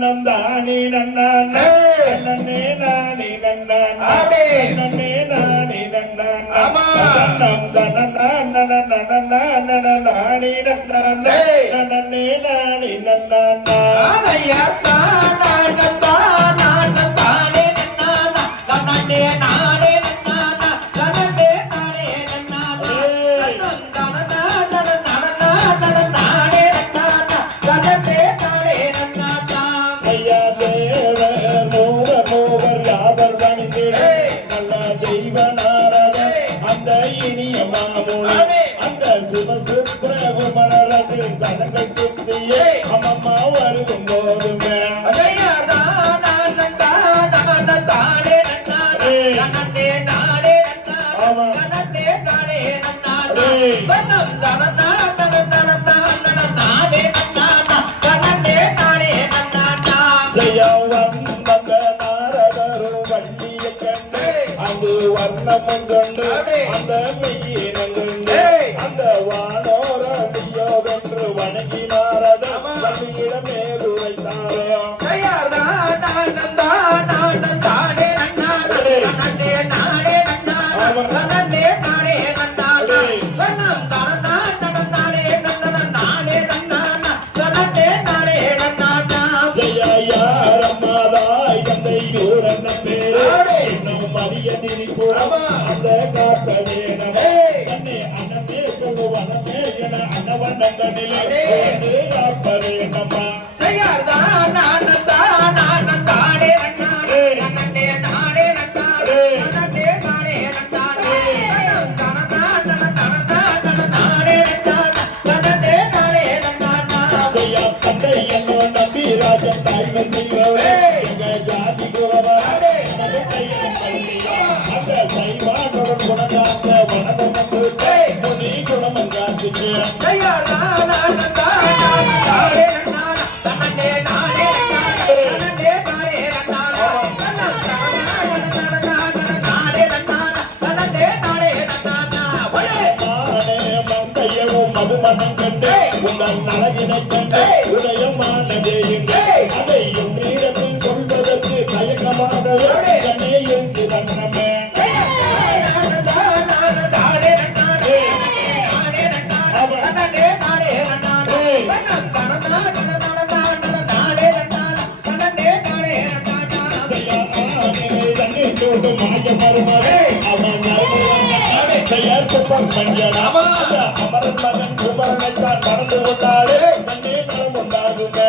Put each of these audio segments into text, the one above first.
நந்தானி நன்னா தனக்கு சுத்தியே அம்மம்மா வருகும் போதுமே. அந்த வர்ணமங்கொண்டு அந்த மெய்யினங்கொண்டு அந்த வான வேண்டவென்று வணங்கினார் குணங்காத்த மனதம் வந்து முனி குணமங்காத்துக்கு மதுமணம் கண்டு உங்கள் நலகினை கண்டு உதயமானதே இங்கே பறந்து பருமரே அமரன் மகன் குமரனை தான் பறந்து கொண்டாரே கண்ணே நடந்து கொண்டாருங்க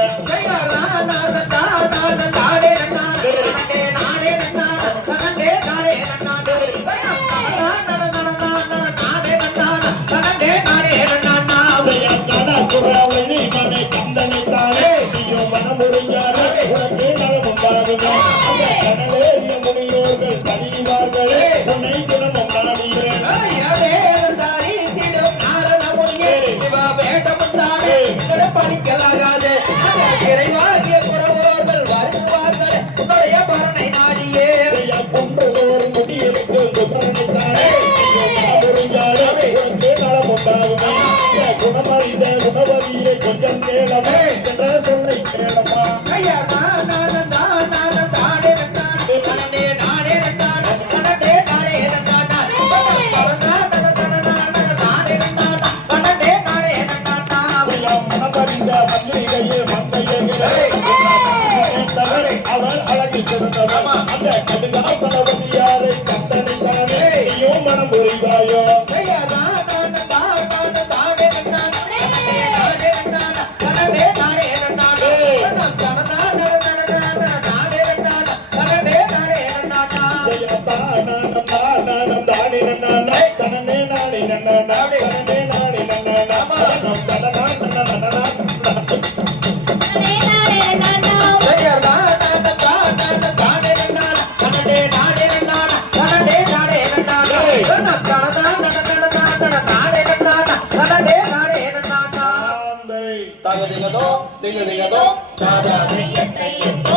கேட்கப்பட்டானே பறிக்கலாகாது இறைவாகிய புறவோர்கள் வருவார்கள். உன்னுடைய பரணை நாடியே. கொன்றதோர் முடியிருப்பு கொண்டனைத்தானே குணமாறித குணவதியை கொஞ்சம் நேரமே. வழக்கு சிறந்தவன் அந்த கடுகான தளபதியாரை கத்தனை தானே நீயும் மனம் புரிவாயோ நானே நானே நானே తాగ దిగదో దిగ దిగదో తాజా దిగ